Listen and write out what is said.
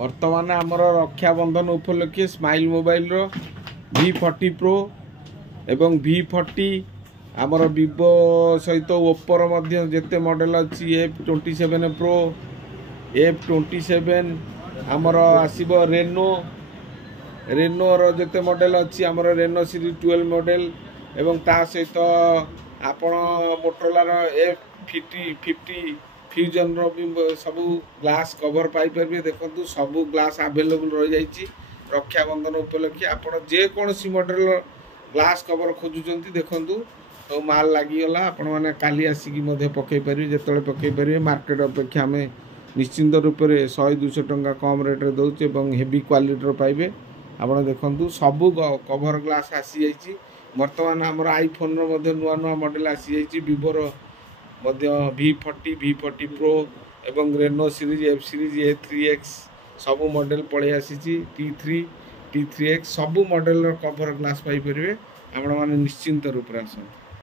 बर्तमान आमर Rakshabandhan उपलक्षे smile mobile रो V40 pro एवं V40 आमर विवो सहित ओप्पोर मध्य जेते मॉडल अच्छी F27 प्रो F27 आमर आसीबो रेनो रो जेते मॉडल अच्छी आमर रेनो सीरीज 12 मॉडल एवं ता सहित आपण मोटरोला रो F50 फ्यूजन रो भी सबू ग्लास कवर पाई परबे। देखंतु सबू ग्लास अवेलेबल रही जाइछि रक्षाबंधन उपलक्षे आपण जे कोनसी मॉडल ग्लास कवर खोजुचंती देखंतु तो माल लागी गला आपण माने काली आसी मध्य पकई परिबे जेतले पकई परिबे मार्केट अपेक्षा हमें निश्चिंत रूप से 100-200 टंका कम रेट रे दउचे एवं हेवी क्वालिटी रो पाइबे। आपण देखंतु सबू कवर ग्लास आसी जाइछि वर्तमान हमर आईफोन रो मध्य नुआ नुआ मॉडल आसी जाइछि विवो रो मध्य V40 प्रो एवं Reno series F series A3X सबू मॉडल पळे आसीछि T3X सबू मॉडल रो कवर ग्लास पाई परिबे। आपण माने निश्चिंत रूप रे आसन।